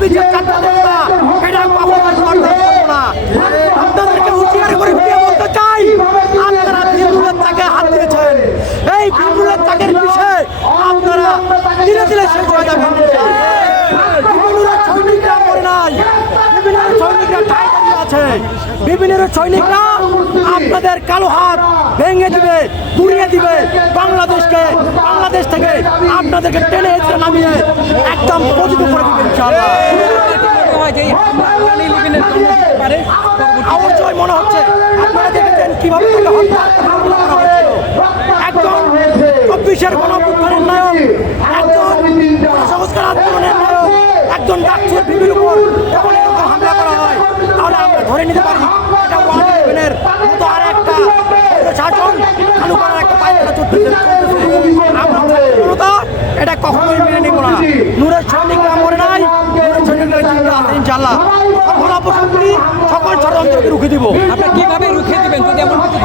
ছাব্বিশের চারটা দলটা এটা কখনো সরকার না আপনাদেরকে হুঁশিয়ার করে ফিরিয়ে বলতে চাই, আপনারা তৃণমূলের তাকে হাত দিয়েছেন। এই তৃণমূলের তাকের বিষয়ে আপনারা ধীরে ধীরে শেষ বিভিন্ন সৈনিকরা আপনাদের কালো হাত ভেঙে দিবে, পুড়িয়ে দিবে বাংলাদেশকে। বাংলাদেশ থেকে আপনাদেরকে টেনে হেঁচড়ে নামিয়ে একদম পজিটিভ করে দিবে অবশ্যই মনে হচ্ছে আপনারা দেখেছেন কীভাবে একদম চব্বিশের গণপুত্রের নায়ক একজন সংস্কার আন্দোলনের নায়ক, একজন ডাক্তার বিবির উপর। তাহলে আমরা ধরে নিতে পারি। এটা ওয়ান ইলেভেনের মতো আর একটা। শাসন চালু করার একটা পায়খানা চলতেছে আমরা এটা কখনোই মেনে নিব না। নূরের সৈনিকরা মরে নাই। নূরের সৈনিকরা ইনশাল্লাহ সকল অপশক্তি সকল ষড়যন্ত্রকে রুখে দিব। আপনি কীভাবে রুখে দিবেন? যদি এমন কিছু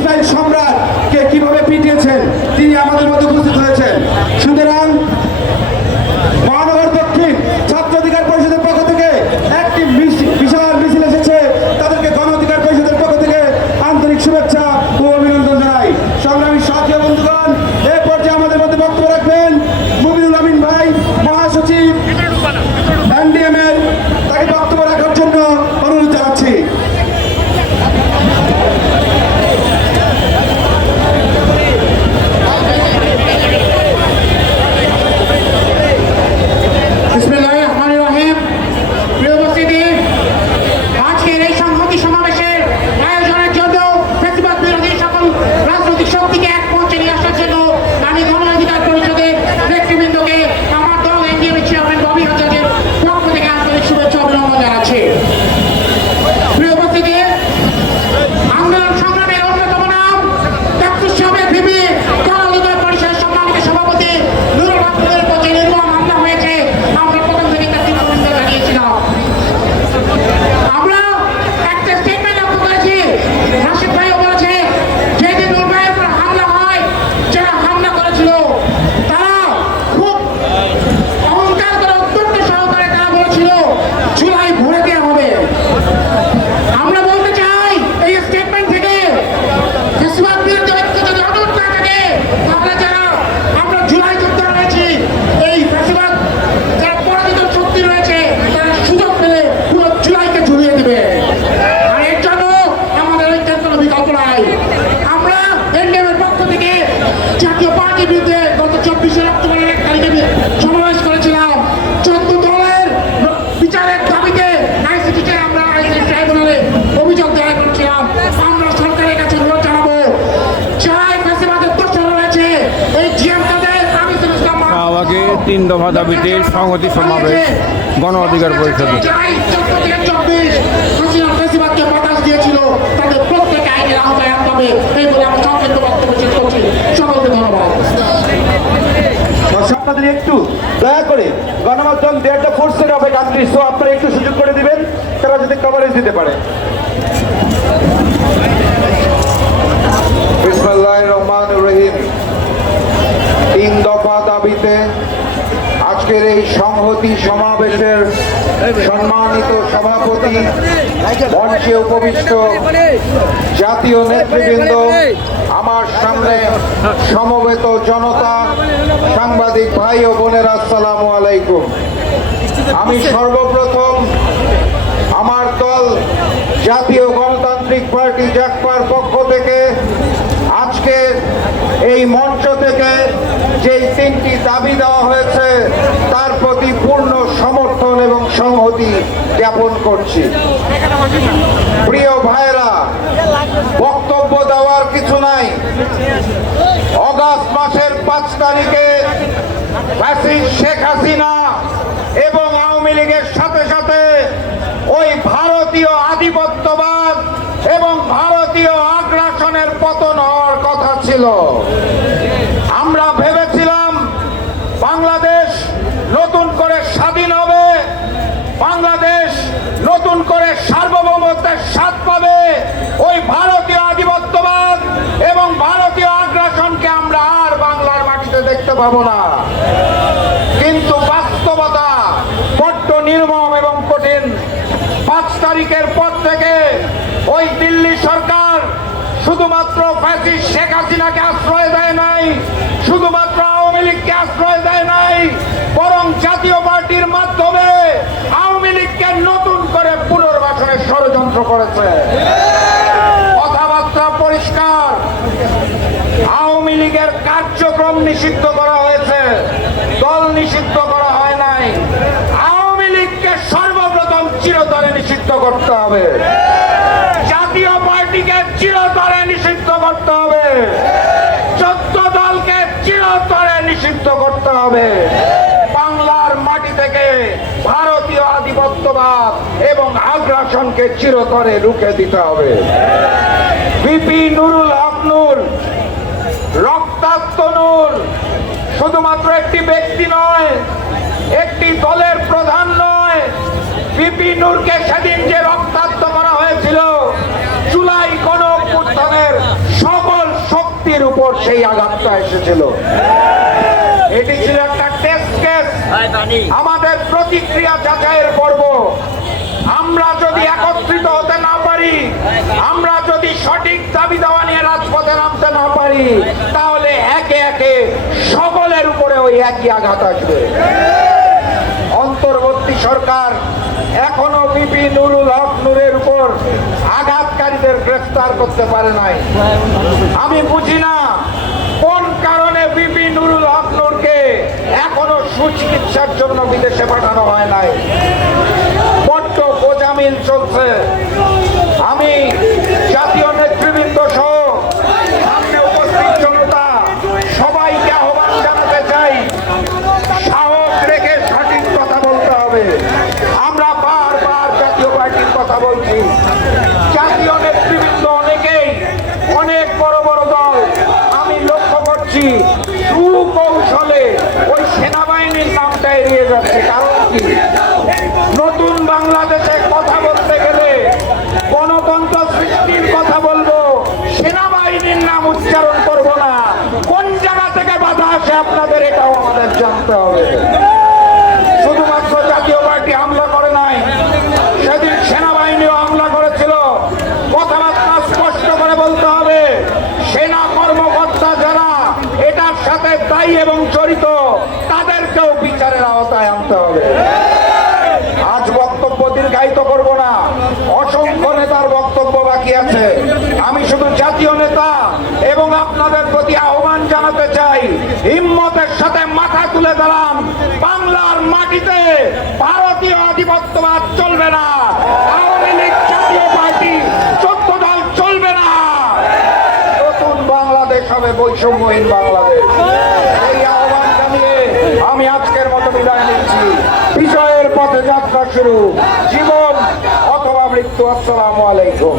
ইসরায়েল সম্রাট চাই আমরা এনডিএমের পক্ষ থেকে জাতীয় পার্টির বিরুদ্ধে গত চব্বিশে অক্টোবরের এক তারিখে সমাবেশ করেছিলাম। চোদ্দ দলের বিচারের দাবিতে আইসিটিতে আমরা আইসিটি ট্রাইব্যুনালে অভিযোগ দায়ের করেছিলাম। আমরা সরকারের কাছে অনুরোধ জানাব যারা ফাঁসিবাদের দোষর রয়েছে এই জিএম তাদের আমি তিন দফা দাবিতে সংহতি সমাবেশ গণ অধিকার পরিষদ। চব্বিশ হবে। এই বলে আমি সংক্ষিপ্ত বক্তব্য শেষ করছি। আপনাদের একটু দয়া করে গণমাধ্যম দেড়টা ফোর্সের হবে কান্ট্রি সো আপনারা একটু সুযোগ করে দিবেন তারা যদি কভারেজ দিতে পারে। রহমান রহিম। তিন দফা দাবিতে আজকের এই সংহতি সমাবেশের সম্মানিত সভাপতি, মঞ্চে উপবিষ্ট জাতীয় নেতৃবৃন্দ, আমার সামনে সমবেত জনতা, সাংবাদিক ভাই ও বোনেরা, আসসালামু আলাইকুম। আমি সর্বপ্রথম আমার দল জাতীয় গণতান্ত্রিক পার্টি জাকপার পক্ষ থেকে আজকে এই মঞ্চ থেকে যেই তিনটি দাবি দেওয়া হয়েছে তার প্রতি পূর্ণ সমর্থন এবং সংহতি জ্ঞাপন করছি। প্রিয় ভাইরা বক্তব্য দেওয়ার কিছু নাই। অগাস্ট মাসের পাঁচ তারিখে শেখ হাসিনা এবং আওয়ামী লীগের সাথে সাথে ওই ভারতীয় আধিপত্যবাদ এবং ভারতীয় আগ্রাসনের পতন হওয়ার কথা ছিল আমরা ভেবেছিলাম বাংলাদেশ নতুন করে স্বাধীন হবে বাংলাদেশ নতুন করে সার্বভৌমত্বের স্বাদ পাবে ওই ভারতীয় আধিপত্যবাদ এবং ভারতীয় আগ্রাসনকে আমরা আর বাংলার মাটিতে দেখতে পাবো না। কিন্তু বাস্তবতা বড্ড নির্মম এবং কঠিন। পাঁচ তারিখের পর থেকে ওই দিল্লি সরকার শুধুমাত্র ফ্যাসিস্ট শেখ হাসিনাকে আশ্রয় দেয় নাই, শুধুমাত্র আওয়ামী লীগকে আশ্রয় দেয় নাই, বরং জাতীয় পার্টির মাধ্যমে আওয়ামী লীগকে নতুন করে পুনর্বাসনের ষড়যন্ত্র করেছে কথাবার্তা পরিষ্কার আওয়ামী লীগের কার্যক্রম নিষিদ্ধ করা হয়েছে। দল নিষিদ্ধ করা হয় নাই। আওয়ামী লীগকে সর্বপ্রথম চিরতরে নিষিদ্ধ করতে হবে। জাতীয় পার্টিকে চিরতরে নিষিদ্ধ করতে হবে। চোদ্দ দলকে চিরতরে নিষিদ্ধ করতে হবে। বাংলার মাটি থেকে ভারতীয় আধিপত্যবাদ এবং আগ্রাসনকে চিরতরে রুখে দিতে হবে। বিপি নুরুল হক নূর রক্তাক্ত নূর শুধুমাত্র একটি ব্যক্তি নয় একটি দলের প্রধান নয় বিপি নূরকে সেদিন যে রক্তাক্ত করা হয়েছিল জুলাই কোন অভ্যুত্থানের সকল শক্তির উপর সেই আঘাতটা এসেছিল। এটি ছিল একটা টেস্ট কেস আমাদের প্রতিক্রিয়া যাচাইয়ের পর্ব। আমরা যদি একত্রিত হতে না পারি আমরা যদি সঠিক দাবি দাওয়া নিয়ে রাজপথে নামতে না পারি তাহলে একে একে সকলের উপরে ওই একই আঘাত আসবে। অন্তর্বর্তী সরকার এখনও বিপি নুরুল হক নূরের উপর আঘাতকারীদের গ্রেফতার করতে পারে নাই। আমি বুঝি না কোন কারণে বিপি নুরুল হক নূরকে এখনও সুচিকিৎসার জন্য বিদেশে পাঠানো হয় নাই। বড্ড গোজামিল চলছে। আমি জাতীয় নেতৃবৃন্দ সহ সামনে উপস্থিত জনতা সবাইকে আহ্বান জানাতে চাই সাহস রেখে সঠিক কথা বলতে হবে আমরা বারবার জাতীয় পার্টির কথা বলছি জাতীয় নেতৃবৃন্দ অনেকেই অনেক বড় বড় দল আমি লক্ষ্য করছি সুকৌশলে ওই সেনাবাহিনীর নামটা এড়িয়ে যাচ্ছে কারণ কি নতুন বাংলাদেশে কথা বলতে গেলে গণতন্ত্র সৃষ্টির কথা বলব, সেনাবাহিনীর নাম উচ্চারণ করব না। কোন জায়গা থেকে বাধা আসে আপনাদের এটাও আমাদের জানতে হবে। শুধুমাত্র জাতীয় হামলা করে নাই, সেদিন সেনাবাহিনীও হামলা করেছিল। স্পষ্ট করে বলতে হবে, সেনা কর্মকর্তা যারা, এটার সাথে দায়ী এবং জড়িত তাদেরকেও বিচারের আওতায় আনতে হবে। আজ বক্তব্য দীর্ঘায়িত করব না। অসংখ্য নেতার বক্তব্য বাকি আছে। আমি শুধু জাতীয় নেতা এবং আপনাদের প্রতি আহ্বান জানাতে চাই, হিম্মতের সাথে মাথা তুলে দাঁড়ান। বাংলার মাটিতে ভারতীয় আধিপত্যবাদ চলবে না। আওয়ামী লীগ জাতীয় পার্টি চোদ্দ দল চলবে না। নতুন বাংলাদেশ হবে বৈষম্যহীন বাংলাদেশ এই আহ্বান জানিয়ে আমি আজকের মতো বিদায় নিচ্ছি বিজয়ের পথে যাত্রা শুরু। জীবন অথবা মৃত্যু, আসসালামু আলাইকুম।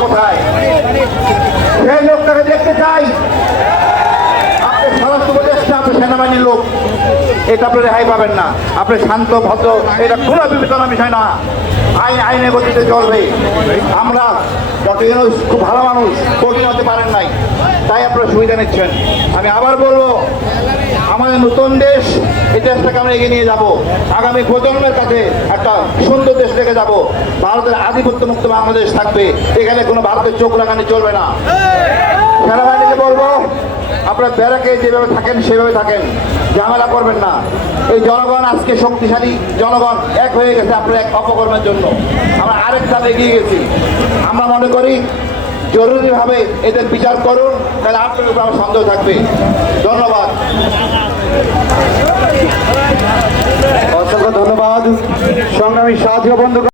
কোথায়? লোকটাকে দেখতে চাই। আপনি স্বরাষ্ট্র উপদেষ্টা আপনি সেনাবাহিনী লোক। এটা আপনি রেহাই পাবেন না। আপনি শান্ত, ভদ্র, এটা না। আইন আমরা ভালো মানুষ, কঠিন হতে পারেন নাই। তাই আপনারা সুবিধা নিচ্ছেন। আমি আবার বলব আমাদের নতুন দেশ, এই দেশটাকে আমরা এগিয়ে নিয়ে যাব। আগামী প্রজন্মের কাছে একটা সুন্দর দেশ রেখে যাব। ভারতের আধিপত্য মুক্ত বাংলাদেশ থাকবে। এখানে কোনো ভারতের চোখ লাগানি চলবে না। সেনাবাহিনীকে বলব, আপনারা ব্যারাকে যেভাবে থাকেন, সেভাবে থাকেন। ঝামেলা করবেন না। এই জনগণ আজকে শক্তিশালী। জনগণ এক হয়ে গেছে আপনার এক অপকর্মের জন্য। আমরা আরেক ধাপ এগিয়ে গেছি। আমরা মনে করি জরুরিভাবে এদের বিচার করুন, তাহলে আপনার উপর আমার সন্দেহ থাকবে। ধন্যবাদ। অসংখ্য ধন্যবাদ। সংগ্রামী সাহায্য বন্ধু